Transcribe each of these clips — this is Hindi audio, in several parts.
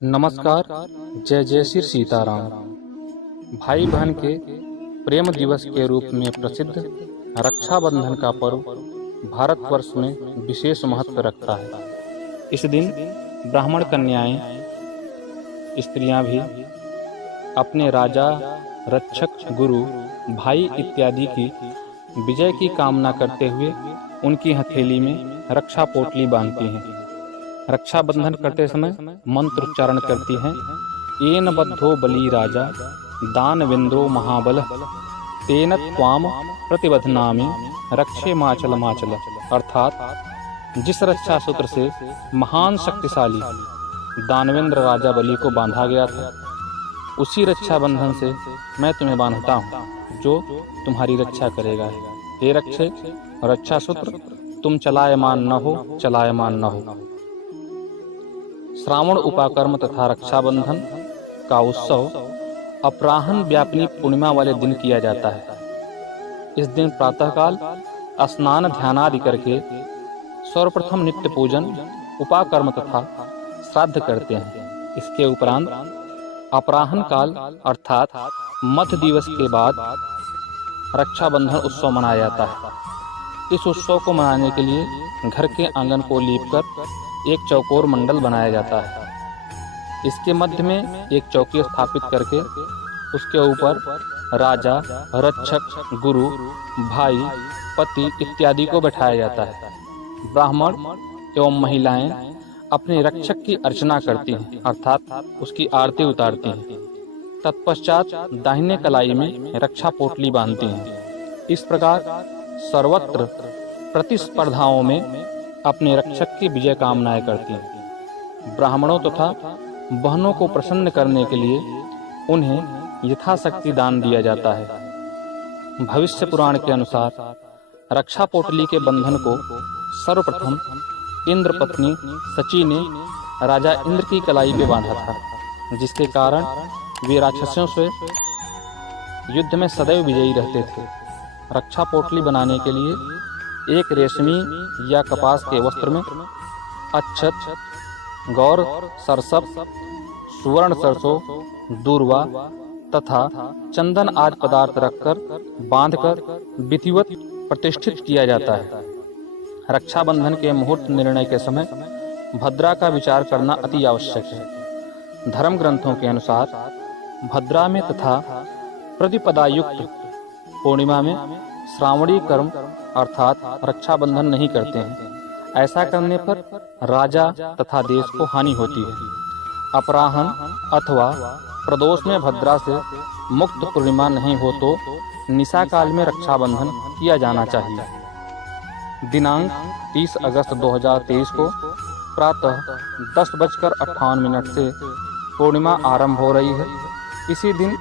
नमस्कार। जय जय श्री सीताराम। भाई बहन के प्रेम दिवस के रूप में प्रसिद्ध रक्षाबंधन का पर्व भारतवर्ष में विशेष महत्व रखता है। इस दिन ब्राह्मण कन्याएं, स्त्रियां भी अपने राजा, रक्षक, गुरु, भाई इत्यादि की विजय की कामना करते हुए उनकी हथेली में रक्षा पोटली बांधती हैं। रक्षाबंधन करते समय मंत्र उच्चारण करती हैं। येन बद्धो बली राजा दानवेंद्रो महाबल तेन त्वाम प्रतिबध्नामि रक्षे माचल माचल। अर्थात जिस रक्षा सूत्र से महान शक्तिशाली दानवेंद्र राजा बलि को बांधा गया था, उसी रक्षा बंधन से मैं तुम्हें बांधता हूँ जो तुम्हारी रक्षा करेगा। हे रक्षे, रक्षा सूत्र तुम चलायमान न हो, चलायमान न हो। श्रावण उपाकर्म तथा रक्षाबंधन का उत्सव अपराह्न व्यापिनी पूर्णिमा वाले दिन किया जाता है। इस दिन प्रातःकाल स्नान ध्यानादि करके सर्वप्रथम नित्य पूजन, उपाकर्म तथा श्राद्ध करते हैं। इसके उपरांत अपराह्न काल अर्थात मध्य दिवस के बाद रक्षाबंधन उत्सव मनाया जाता है। इस उत्सव को मनाने के लिए घर के आंगन को लीपकर एक चौकोर मंडल बनाया जाता है। इसके मध्य में एक चौकी स्थापित करके उसके ऊपर राजा, रक्षक, गुरु, भाई, पति इत्यादि को बैठाया जाता है। ब्राह्मण एवं महिलाएं अपने रक्षक की अर्चना करती हैं अर्थात उसकी आरती उतारती हैं। तत्पश्चात दाहिने कलाई में रक्षा पोटली बांधती हैं। इस प्रकार सर्वत्र प्रतिस्पर्धाओं में अपने रक्षक की विजय कामनाएं करती हैं। ब्राह्मणों तथा बहनों को प्रसन्न करने के लिए उन्हें यथाशक्ति दान दिया जाता है। भविष्य पुराण के अनुसार रक्षा पोटली के बंधन को सर्वप्रथम इंद्र पत्नी सची ने राजा इंद्र की कलाई पे बांधा था, जिसके कारण वे राक्षसों से युद्ध में सदैव विजयी रहते थे। रक्षा पोटली बनाने के लिए एक रेशमी या कपास के वस्त्र में अक्षत, गौर, सरसप, सुवर्ण सरसों, दूर्वा तथा चंदन आदि पदार्थ रखकर बांधकर विधिवत प्रतिष्ठित किया जाता है। रक्षाबंधन के मुहूर्त निर्णय के समय भद्रा का विचार करना अति आवश्यक है। धर्म ग्रंथों के अनुसार भद्रा में तथा प्रतिपदायुक्त पूर्णिमा में श्रावणी कर्म अर्थात रक्षाबंधन नहीं करते हैं। ऐसा करने पर राजा तथा देश को हानि होती है। अपराह्न अथवा प्रदोष में भद्रा से मुक्त पूर्णिमा नहीं हो तो निशा काल में रक्षाबंधन किया जाना चाहिए। दिनांक 30 अगस्त 2023 को प्रातः 10:58 से पूर्णिमा आरंभ हो रही है। इसी दिन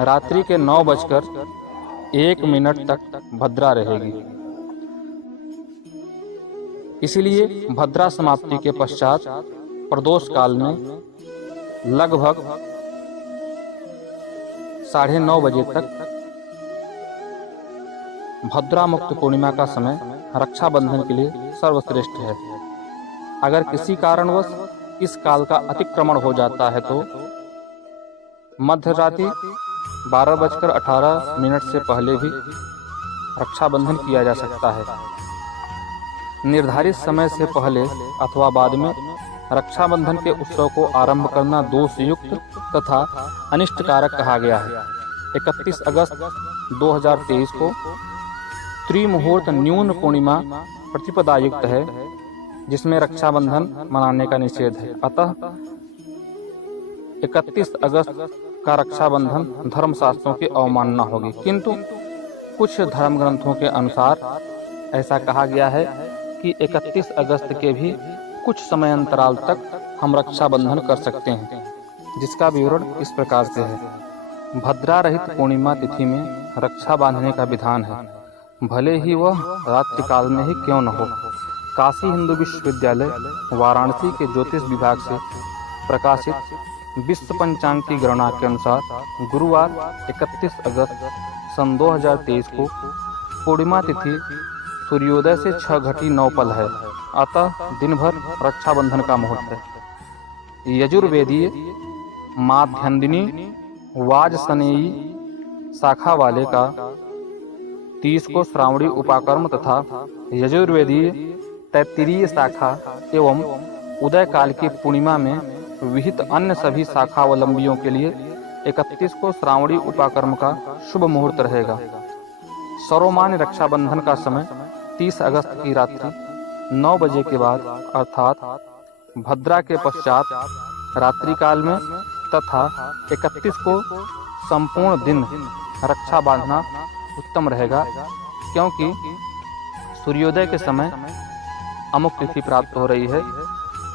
रात्रि के 9:01 तक भद्रा रहेगी। इसलिए भद्रा समाप्ति के पश्चात प्रदोष काल में लगभग 9:30 बजे तक भद्रा मुक्त पूर्णिमा का समय रक्षाबंधन के लिए सर्वश्रेष्ठ है। अगर किसी कारणवश इस काल का अतिक्रमण हो जाता है तो मध्य रात्रि 12:18 से पहले भी रक्षाबंधन किया जा सकता है। निर्धारित समय से पहले अथवा बाद में रक्षाबंधन के उत्सव को आरंभ करना दोषयुक्त तथा अनिष्टकारक कहा गया है। 31 अगस्त 2023 को त्रिमुहूर्त न्यून पूर्णिमा प्रतिपदायुक्त है, जिसमें रक्षाबंधन मनाने का निषेध है। अतः 31 अगस्त का रक्षाबंधन धर्मशास्त्रों की अवमानना होगी। किंतु कुछ धर्म ग्रंथों के अनुसार ऐसा कहा गया है कि 31 अगस्त के भी कुछ समय अंतराल तक हम रक्षाबंधन कर सकते हैं, जिसका विवरण इस प्रकार से है। भद्रा रहित पूर्णिमा तिथि में रक्षा बांधने का विधान है, भले ही वह रात्रि काल में ही क्यों न हो। काशी हिंदू विश्वविद्यालय वाराणसी के ज्योतिष विभाग से प्रकाशित विश्व पंचांग की गणना के अनुसार गुरुवार 31 अगस्त सन 2023 को पूर्णिमा तिथि सूर्योदय से 6:09 है। अतः दिन भर रक्षाबंधन का मुहूर्त है। यजुर्वेदीय माध्यन्दिनी वाजसनेयी शाखा वाले का 30 को श्रावणी उपाकर्म तथा यजुर्वेदीय तैत्तिरीय शाखा एवं उदय काल की पूर्णिमा में विहित अन्य सभी शाखावलंबियों के लिए 31 को श्रावणी उपाकर्म का शुभ मुहूर्त रहेगा। सर्वमान्य रक्षाबंधन का समय 30 अगस्त की रात्रि 9 बजे के बाद अर्थात भद्रा के पश्चात रात्रि काल में तथा 31 को संपूर्ण दिन रक्षा बांधना उत्तम रहेगा, क्योंकि सूर्योदय के समय अमुक तिथि प्राप्त हो रही है,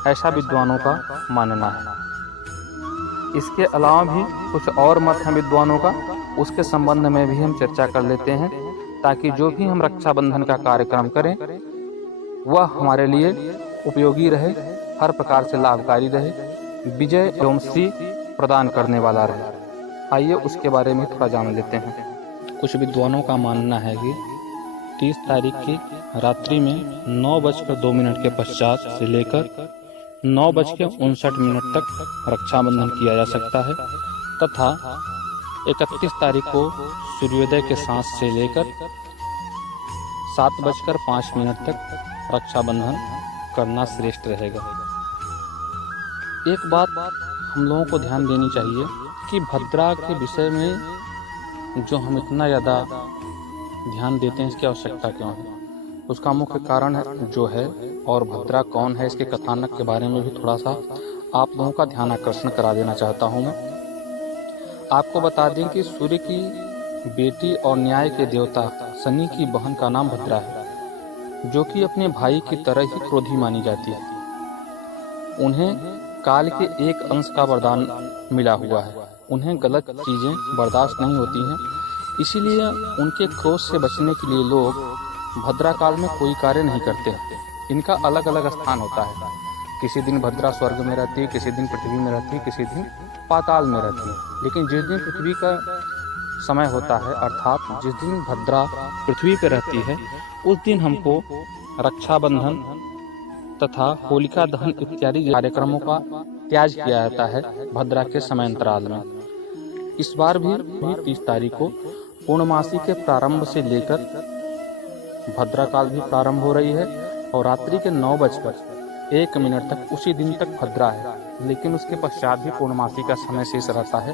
ऐसा विद्वानों का मानना है। इसके अलावा भी कुछ और मत हैं विद्वानों का, उसके संबंध में भी हम चर्चा कर लेते हैं, ताकि जो भी हम रक्षाबंधन का कार्यक्रम करें वह हमारे लिए उपयोगी रहे, हर प्रकार से लाभकारी रहे, विजय एवं श्री प्रदान करने वाला रहे। आइए उसके बारे में थोड़ा जान लेते हैं। कुछ विद्वानों का मानना है कि 30 तारीख की रात्रि में 9:02 के पश्चात से लेकर 9:59 तक रक्षाबंधन किया जा सकता है तथा 31 तारीख को सूर्योदय के साथ से लेकर 7:05 तक रक्षाबंधन करना श्रेष्ठ रहेगा। एक बात हम लोगों को ध्यान देनी चाहिए कि भद्रा के विषय में जो हम इतना ज़्यादा ध्यान देते हैं, इसकी आवश्यकता क्यों है? उसका मुख्य कारण है जो है, और भद्रा कौन है इसके कथानक के बारे में भी थोड़ा सा आप लोगों का ध्यान आकर्षण करा देना चाहता हूँ मैं। आपको बता दें कि सूर्य की बेटी और न्याय के देवता शनि की बहन का नाम भद्रा है, जो कि अपने भाई की तरह ही क्रोधी मानी जाती है। उन्हें काल के एक अंश का वरदान मिला हुआ है, उन्हें गलत चीज़ें बर्दाश्त नहीं होती हैं, इसीलिए उनके क्रोध से बचने के लिए लोग भद्रा काल में कोई कार्य नहीं करते। इनका अलग अलग स्थान होता है, किसी दिन भद्रा स्वर्ग में रहती है, किसी दिन पृथ्वी में रहती है, किसी दिन पाताल में रहती है। लेकिन जिस दिन पृथ्वी का समय होता है, अर्थात जिस दिन भद्रा पृथ्वी पर रहती है, उस दिन हमको रक्षाबंधन तथा होलिका दहन इत्यादि कार्यक्रमों का त्याग किया जाता है भद्रा के समय अंतराल में। इस बार भी 30 तारीख को पूर्णमासी के प्रारंभ से लेकर भद्रा काल भी प्रारंभ हो रही है और रात्रि के 9:01 तक उसी दिन तक भद्रा है, लेकिन उसके पश्चात भी पूर्णमासी का समय शेष रहता है।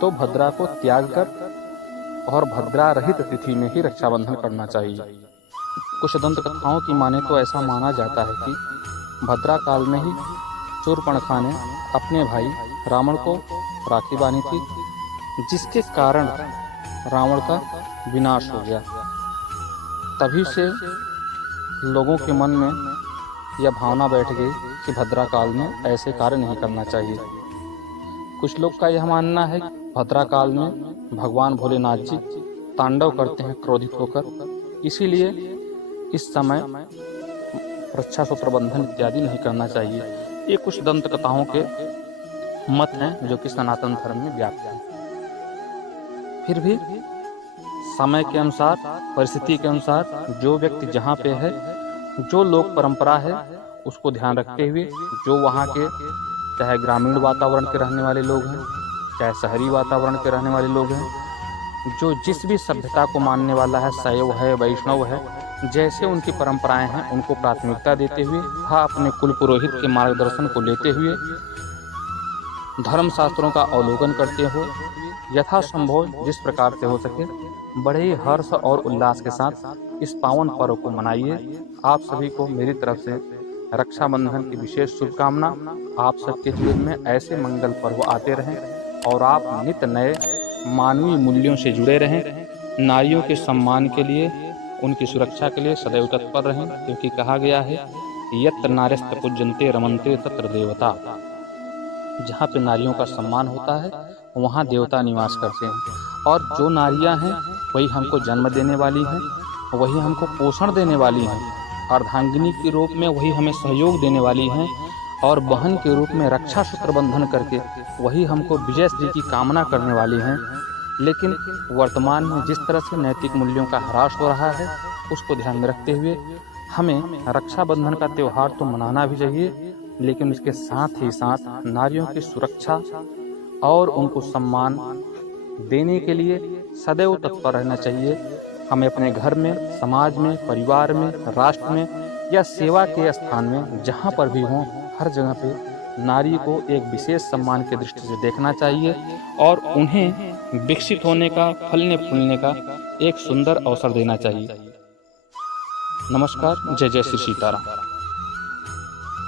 तो भद्रा को त्याग कर और भद्रा रहित तिथि में ही रक्षाबंधन करना चाहिए। कुछ दंत कथाओं की माने तो ऐसा माना जाता है कि भद्रा काल में ही शूर्पणखा ने अपने भाई रावण को राखी बांधी थी, जिसके कारण रावण का विनाश हो गया। तभी से लोगों के मन में यह भावना बैठ गई कि भद्रा काल में ऐसे कार्य नहीं करना चाहिए। कुछ लोग का यह मानना है कि भद्रा काल में भगवान भोलेनाथ जी तांडव करते हैं क्रोधित होकर, इसीलिए इस समय रक्षा सूत्र बंधन इत्यादि नहीं करना चाहिए। ये कुछ दंत कथाओं के मत हैं जो कि सनातन धर्म में व्याप्त हैं। फिर भी समय के अनुसार, परिस्थिति के अनुसार जो व्यक्ति जहाँ पे है, जो लोक परंपरा है, उसको ध्यान रखते हुए जो वहाँ के चाहे ग्रामीण वातावरण के रहने वाले लोग हैं, चाहे शहरी वातावरण के रहने वाले लोग हैं, जो जिस भी सभ्यता को मानने वाला है, शैव है, वैष्णव है, जैसे उनकी परंपराएं हैं, उनको प्राथमिकता देते हुए तथा अपने कुल पुरोहित के मार्गदर्शन को लेते हुए धर्म शास्त्रों का अवलोकन करते हो यथासंभव जिस प्रकार से हो सके बड़े ही हर्ष और उल्लास के साथ इस पावन पर्व को मनाइए। आप सभी को मेरी तरफ से रक्षाबंधन की विशेष शुभकामना। आप सबके जीवन में ऐसे मंगल पर्व आते रहें और आप नित्य नए मानवीय मूल्यों से जुड़े रहें। नारियों के सम्मान के लिए, उनकी सुरक्षा के लिए सदैव तत्पर रहें, क्योंकि कहा गया है यत्र नार्यस्त पूज्यन्ते रमन्ते तत्र देवता। जहाँ पे नारियों का सम्मान होता है वहाँ देवता निवास करते हैं। और जो नारियाँ हैं वही हमको जन्म देने वाली हैं, वही हमको पोषण देने वाली हैं, अर्धांगिनी के रूप में वही हमें सहयोग देने वाली हैं, और बहन के रूप में रक्षा सूत्र बंधन करके वही हमको विजय श्री की कामना करने वाली हैं। लेकिन वर्तमान में जिस तरह से नैतिक मूल्यों का ह्रास हो रहा है, उसको ध्यान में रखते हुए हमें रक्षाबंधन का त्यौहार तो मनाना भी चाहिए, लेकिन उसके साथ ही साथ नारियों की सुरक्षा और उनको सम्मान देने के लिए सदैव तत्पर रहना चाहिए। हमें अपने घर में, समाज में, परिवार में, राष्ट्र में या सेवा के स्थान में जहाँ पर भी हों, हर जगह पे नारी को एक विशेष सम्मान की दृष्टि से देखना चाहिए और उन्हें विकसित होने का, फलने फूलने का एक सुंदर अवसर देना चाहिए। नमस्कार। जय जय श्री सीताराम।